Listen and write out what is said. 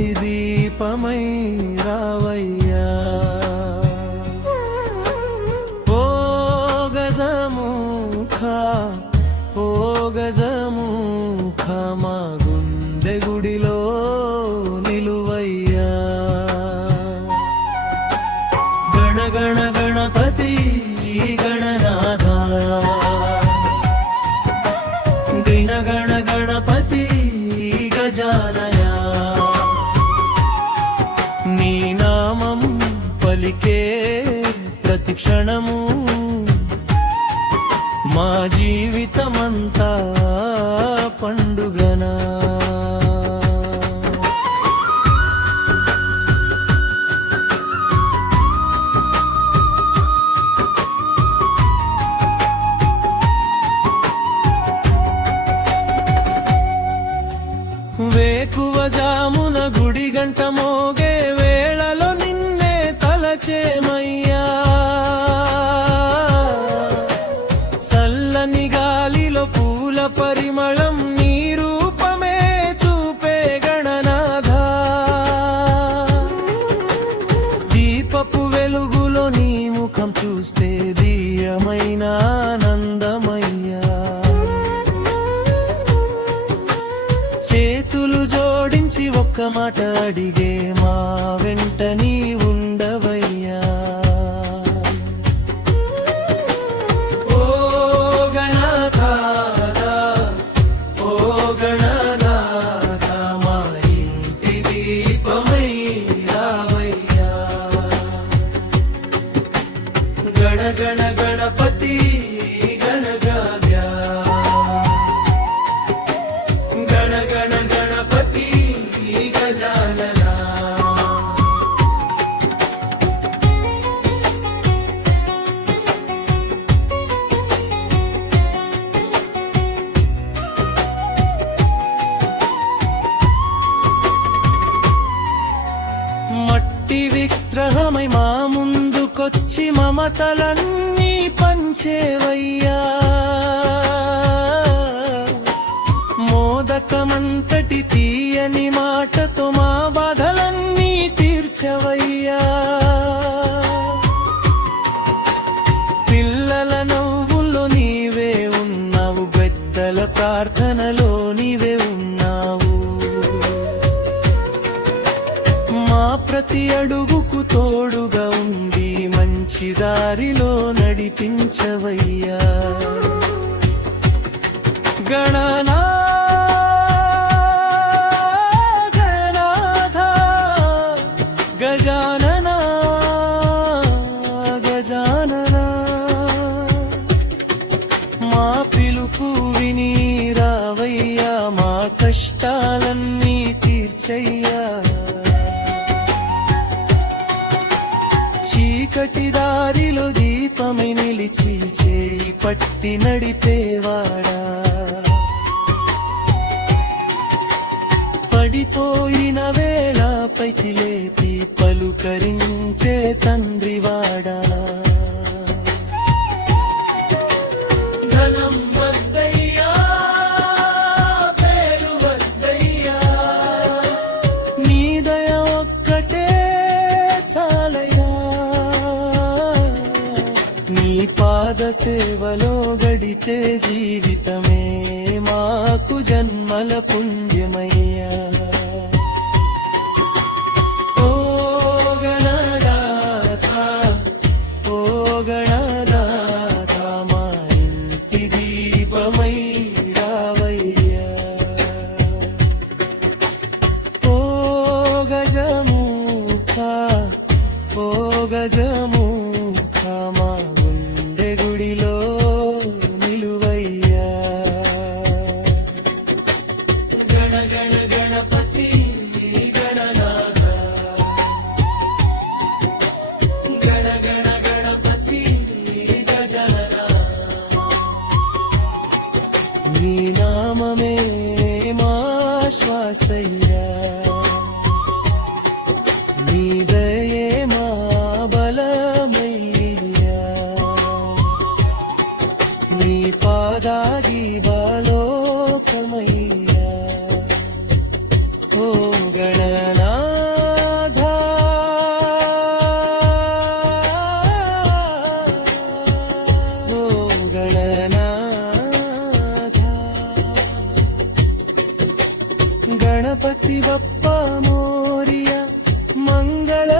ఇంటి దీపమై రావయ్యా ఓ గజముఖ ఓ గజముఖ మా గుండె గుడిలో నిలువయ్యా గణ గణ గణపతి గణనాథ గణ గణ గణపతి గజానయ నీ నామం పలికే ప్రతి క్షణము మా జీవితమంతా పండుగనా వేకువ జామున గుడి గంట మోగే వేళలో నిన్నే తలచేమయ్యా చల్లని గాలిలో పూల పరిమళం నీ రూపమే చూపే గణనాథ దీపపు వెలుగులో నీ ముఖం చూస్తే దివ్యమైన ఆనందమయ్యా చేతులు జోడించి ఒక్క మాట అడిగే మా వెంట నీ ఉండవయ్యా ఓ గణనాథ ఓ గణనాథ మా ఇంటి దీపమై రావయ్యా గణ గణ గణపతి గణగావ్యా గణ గణ గణపతి గజానన మట్టి విగ్రహమై మా ముందుకొచ్చి మమతలన్నీ పంచేవయ్యా మోదకమంతటి తీయని మాటతో మా బాధలన్నీ తీర్చవయ్యా పిల్లల నవ్వుల్లో నీవే ఉన్నావు పెద్దల ప్రార్థనలో నీవే ఉన్నావు మా ప్రతి అడుగుకు తోడుగా ఉండి మంచి దారిలో నడిపించవయ్యా గణనా గజానన గజానన మా పిలుపు విని రావయ్యా మా కష్టాలన్నీ తీర్చయ్యా చీకటి దారిలో దీపమై నిలిచి చేయి పట్టి నడిపేవాడా పడిపోయిన వేళ పైకి లేపి పలుకరించే తండ్రివాడా ధనం వద్దయ్యా పేరు వద్దయ్యా నీ దయ ఒక్కటే చాలయ్యా నీ పాద సేవలో గడిచే జీవితమే మాకు జన్మల పుణ్యమయ్యా ఓ గణనాథ ఓ గణనాథ మా ఇంటి దీపమై రావయ్యా ఓ గజముఖ ఓ గజముఖ మా గుండె గుడిలో నిలువయ్యా గణ గణ గణపతి గణనాథ గణ గణ గణపతి గజానన నీ నామమే మా శ్వాసయ్యా నీ దయే మా బలమయ్యా నీ పాదాది బాలోకమయ్యా ఓ గణనా గణపతి బప్ప మోరియా మంగళ